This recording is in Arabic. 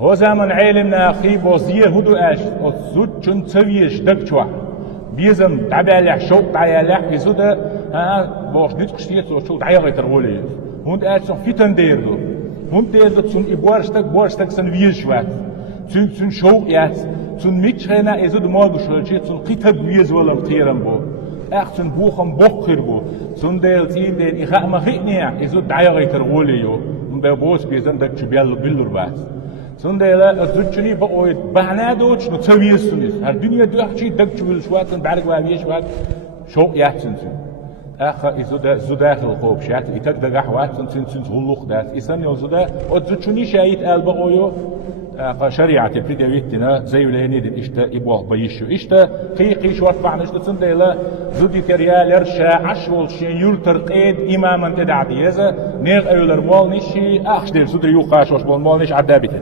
هو زمن علمنا خي بوزيه هدو اش زود چون تسويش دكتوا بيزم تعبالح شوق تعيالح يزود باش نتقشتيت شو تعيالي ترولي هند اش فيتن ديردو هند ديردو تسون بورشتك سن ويشوات تسون شوق يات تسون ميتشنا ازود مال بشولچي تسون قيتب ويز ولا تيرم بو اختن بوخم بوخير بو تسون ديل تيم دين اخا ما خينيا ازود تعيالي ترولي يو من بوس بيزن دك بيال بيلور بات سندلا الزوجني بقوي بعنادوش نتسويسونيس هر دنيا دوحشي دكتشول شواتن بعرق وابيش وات شو يحسنسن اخا زداخل الخوب شات يتك دغح واتن سن هلوخ دات اسن يوزدا الزوجني شايت البقويو اخا شريعه الفيديويتنا زي وليني دي اشتا يبوغ بيشو اشتا قيقي شوات بعنش سندلا زودي كريالر شاعش والشين يلتر قيد اماما تدعدي هذا نيغ ايولر مول نشي اخش دير زودي يوقاش واش مول نش عدابته